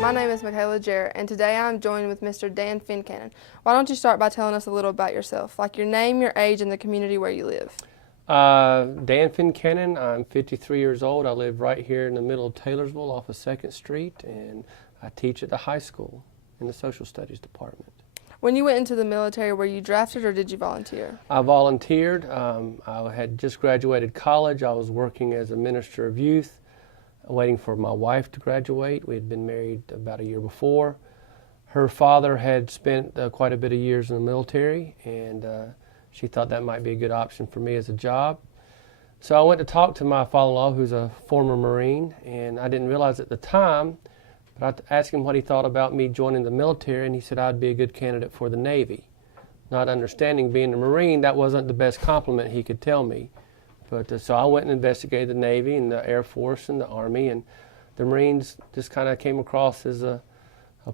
My name is Michaela Jarrett, and today I'm joined with Mr. Dan Fincannon. Why don't you start by telling us a little about yourself, like your name, your age, and the community where you live? Dan Fincannon, I'm 53 years old. I live right here in the middle of Taylorsville off of 2nd Street, and I teach at the high school in the social studies department. When you went into the military, were you drafted or did you volunteer? I volunteered. I had just graduated college. I was working as a minister of youth, waiting for my wife to graduate. We had been married about a year before. Her father had spent quite a bit of years in the military, and she thought that might be a good option for me as a job. So I went to talk to my father-in-law, who's a former Marine, and I didn't realize at the time, but I asked him what he thought about me joining the military, and he said I'd be a good candidate for the Navy. Not understanding being a Marine, that wasn't the best compliment he could tell me. But so I went and investigated the Navy and the Air Force and the Army, and the Marines just kind of came across as a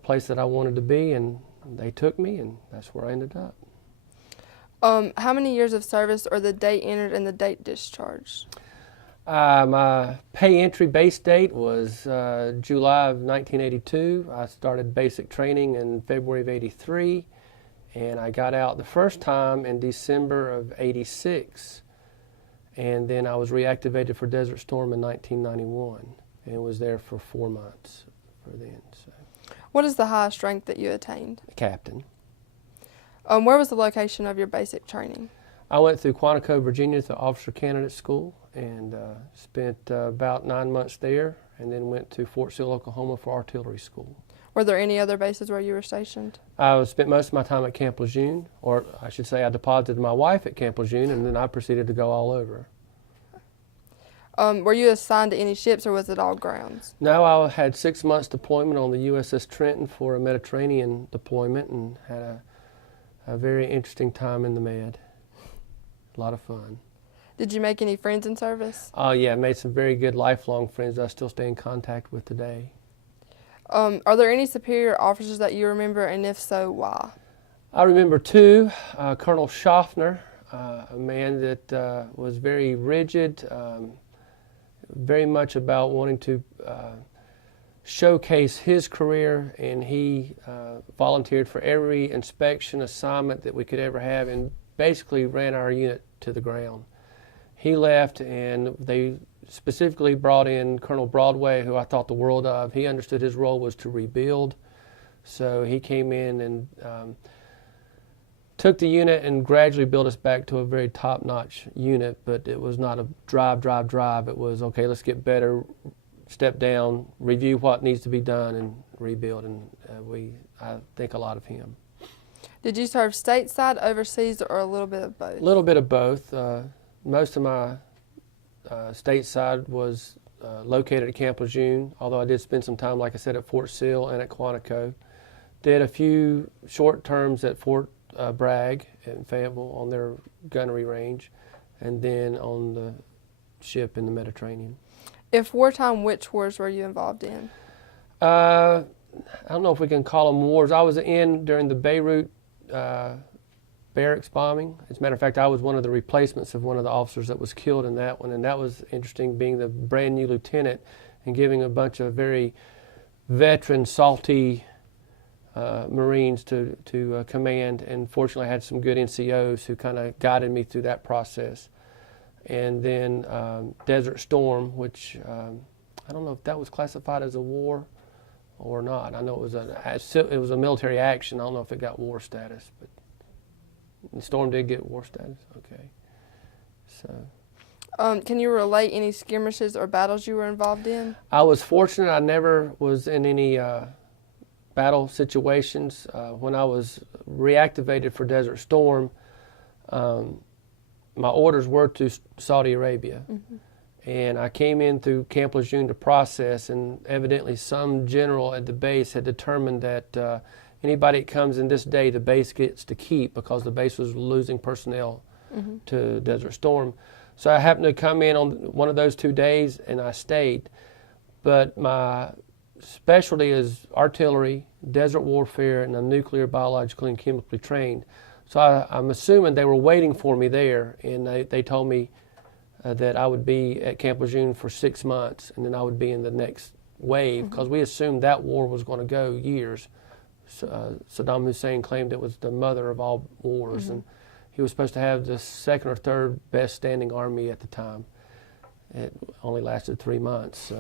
place that I wanted to be, and they took me, and that's where I ended up. How many years of service, or the date entered and the date discharged? My pay entry base date was July of 1982. I started basic training in February of 83, and I got out the first time in December of 86. And then I was reactivated for Desert Storm in 1991, and was there for 4 months for then. So. What is the highest rank that you attained? Captain. Where was the location of your basic training? I went through Quantico, Virginia to Officer Candidate School, and spent about 9 months there, and then went to Fort Sill, Oklahoma for artillery school. Were there any other bases where you were stationed? I spent most of my time at Camp Lejeune, or I should say I deposited my wife at Camp Lejeune, and then I proceeded to go all over. Were you assigned to any ships, or was it all grounds? No, I had 6 months deployment on the USS Trenton for a Mediterranean deployment, and had a very interesting time in the Med. A lot of fun. Did you make any friends in service? Yeah, I made some very good lifelong friends that I still stay in contact with today. Are there any superior officers that you remember, and if so, why? I remember two. Colonel Schaffner, a man that was very rigid, very much about wanting to showcase his career, and he volunteered for every inspection assignment that we could ever have, and basically ran our unit to the ground. He left, and they specifically brought in Colonel Broadway, who I thought the world of. He understood his role was to rebuild, so he came in and took the unit and gradually built us back to a very top-notch unit, but it was not a drive. It was, okay, let's get better, step down, review what needs to be done, and rebuild, and I think a lot of him. Did you serve stateside, overseas, or a little bit of both? A little bit of both. Most of my stateside was located at Camp Lejeune, although I did spend some time, like I said, at Fort Sill and at Quantico. Did a few short terms at Fort Bragg in Fayetteville on their gunnery range, and then on the ship in the Mediterranean. If wartime, which wars were you involved in? I don't know if we can call them wars. I was in during the Beirut barracks bombing. As a matter of fact, I was one of the replacements of one of the officers that was killed in that one, and that was interesting, being the brand new lieutenant and giving a bunch of very veteran, salty Marines to command, and fortunately I had some good NCOs who kind of guided me through that process. And then Desert Storm, which I don't know if that was classified as a war or not. I know it was a military action. I don't know if it got war status, but the Storm did get war status. Okay. So. Can you relate any skirmishes or battles you were involved in? I was fortunate. I never was in any battle situations. When I was reactivated for Desert Storm, my orders were to Saudi Arabia. Mm-hmm. And I came in through Camp Lejeune to process, and evidently some general at the base had determined that anybody that comes in this day, the base gets to keep, because the base was losing personnel mm-hmm. to Desert Storm. So I happened to come in on one of those 2 days, and I stayed. But my specialty is artillery, desert warfare, and I'm nuclear, biologically, and chemically trained. So I'm assuming they were waiting for me there, and they told me that I would be at Camp Lejeune for 6 months, and then I would be in the next wave because we assumed that war was going to go years. Saddam Hussein claimed it was the mother of all wars, and he was supposed to have the second or third best standing army at the time. It only lasted 3 months,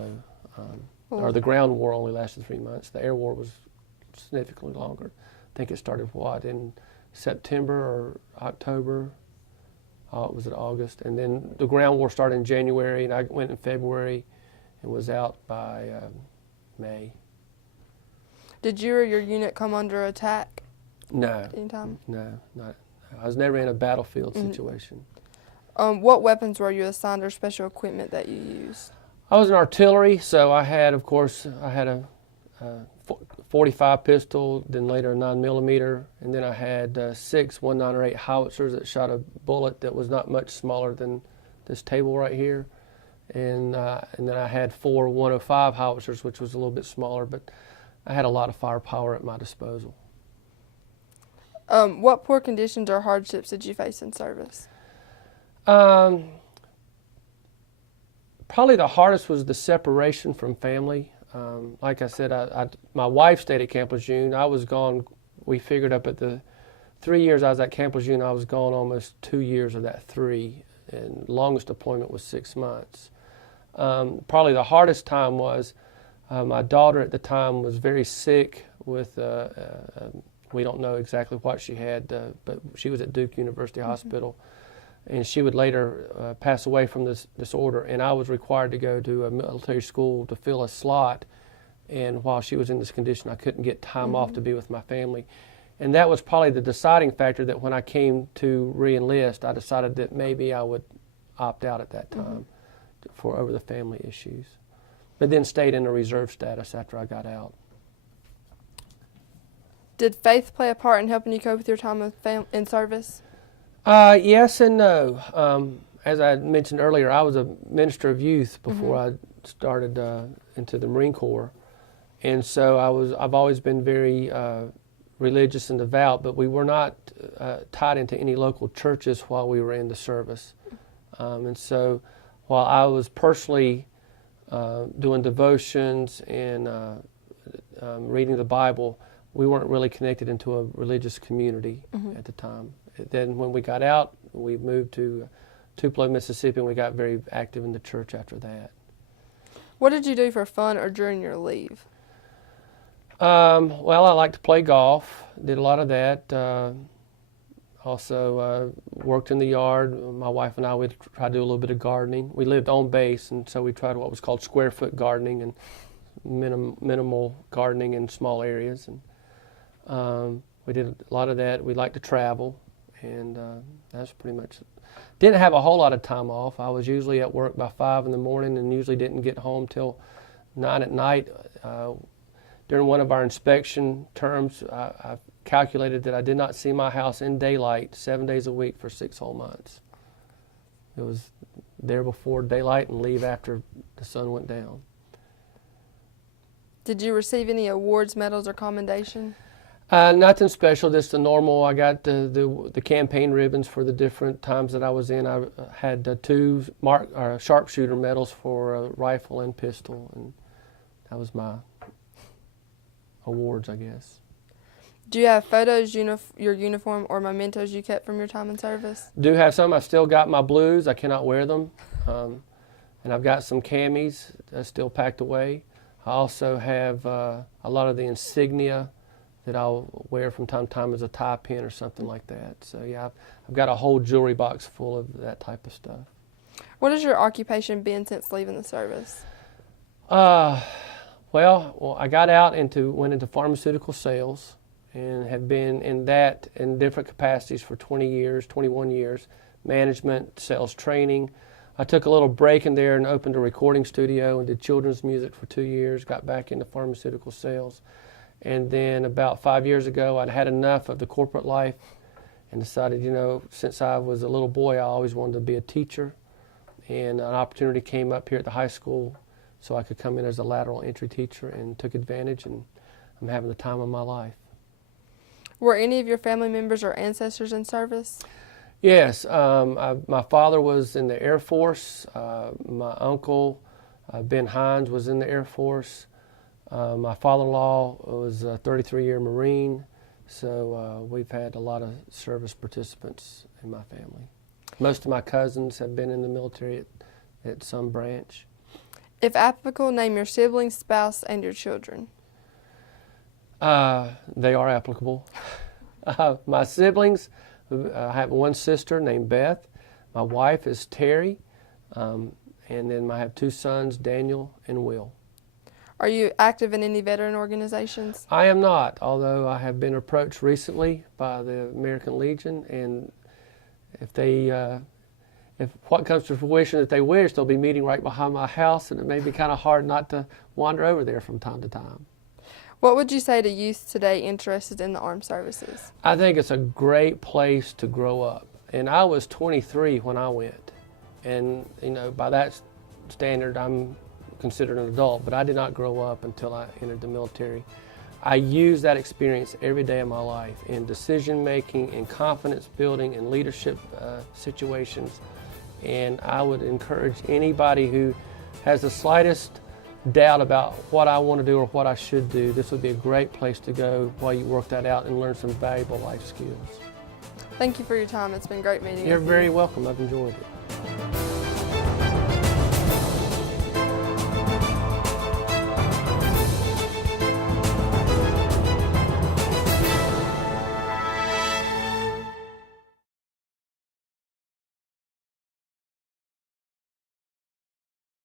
or the ground war only lasted 3 months. The air war was significantly longer. I think it started, in September or October? Was it August? And then the ground war started in January, and I went in February and was out by May. Did you or your unit come under attack? No. Anytime? No, not. I was never in a battlefield situation. What weapons were you assigned or special equipment that you used? I was in artillery, so I had a 45 pistol, then later a 9mm, and then I had 6 .198 howitzers that shot a bullet that was not much smaller than this table right here, and then I had 4 .105 howitzers, which was a little bit smaller, but I had a lot of firepower at my disposal. What poor conditions or hardships did you face in service? Probably the hardest was the separation from family. Like I said, my wife stayed at Camp Lejeune. I was gone. We figured up at the 3 years I was at Camp Lejeune, I was gone almost 2 years of that 3, and longest deployment was 6 months. Probably the hardest time was my daughter at the time was very sick with, we don't know exactly what she had, but she was at Duke University Hospital, and she would later pass away from this disorder, and I was required to go to a military school to fill a slot, and while she was in this condition, I couldn't get time off to be with my family. And that was probably the deciding factor that when I came to re-enlist, I decided that maybe I would opt out at that time over the family issues. But then stayed in a reserve status after I got out. Did faith play a part in helping you cope with your time in service? Yes and no. As I mentioned earlier, I was a minister of youth before I started into the Marine Corps, and so I've always been very religious and devout, but we were not tied into any local churches while we were in the service. And so while I was personally doing devotions and reading the Bible, we weren't really connected into a religious community at the time. Then when we got out, we moved to Tupelo, Mississippi, and we got very active in the church after that. What did you do for fun or during your leave? Well, I like to play golf, did a lot of that. Also worked in the yard. My wife and I would try to do a little bit of gardening. We lived on base, and so we tried what was called square foot gardening and minimal gardening in small areas. And we did a lot of that. We liked to travel, and that's pretty much it. Didn't have a whole lot of time off. I was usually at work by 5 in the morning and usually didn't get home till 9 at night. During one of our inspection terms, I calculated that I did not see my house in daylight 7 days a week for 6 whole months. It was there before daylight and leave after the sun went down. Did you receive any awards, medals, or commendation? Nothing special, just the normal. I got the campaign ribbons for the different times that I was in. I had 2 sharpshooter medals for rifle and pistol, and that was my awards, I guess. Do you have photos, your uniform, or mementos you kept from your time in service? Do have some. I still got my blues. I cannot wear them. And I've got some camis still packed away. I also have a lot of the insignia that I'll wear from time to time as a tie pin or something like that. So yeah, I've got a whole jewelry box full of that type of stuff. What has your occupation been since leaving the service? Well, I got out went into pharmaceutical sales and have been in that in different capacities for 21 years, management, sales training. I took a little break in there and opened a recording studio and did children's music for 2 years, got back into pharmaceutical sales. And then about 5 years ago, I'd had enough of the corporate life and decided, since I was a little boy, I always wanted to be a teacher. And an opportunity came up here at the high school so I could come in as a lateral entry teacher and took advantage, and I'm having the time of my life. Were any of your family members or ancestors in service? Yes. My father was in the Air Force. My uncle Ben Hines was in the Air Force. My father-in-law was a 33-year Marine. So we've had a lot of service participants in my family. Most of my cousins have been in the military at some branch. If applicable, name your siblings, spouse, and your children. They are applicable. My siblings, I have one sister named Beth. My wife is Terry. And then I have two sons, Daniel and Will. Are you active in any veteran organizations? I am not, although I have been approached recently by the American Legion, and if what comes to fruition that they wish, they'll be meeting right behind my house, and it may be kind of hard not to wander over there from time to time. What would you say to youth today interested in the armed services? I think it's a great place to grow up. And I was 23 when I went, and by that standard, I'm considered an adult, but I did not grow up until I entered the military. I use that experience every day of my life in decision making, in confidence building, in leadership situations, and I would encourage anybody who has the slightest doubt about what I want to do or what I should do, this would be a great place to go while you work that out and learn some valuable life skills. Thank you for your time. It's been great meeting you. You're very welcome. I've enjoyed it.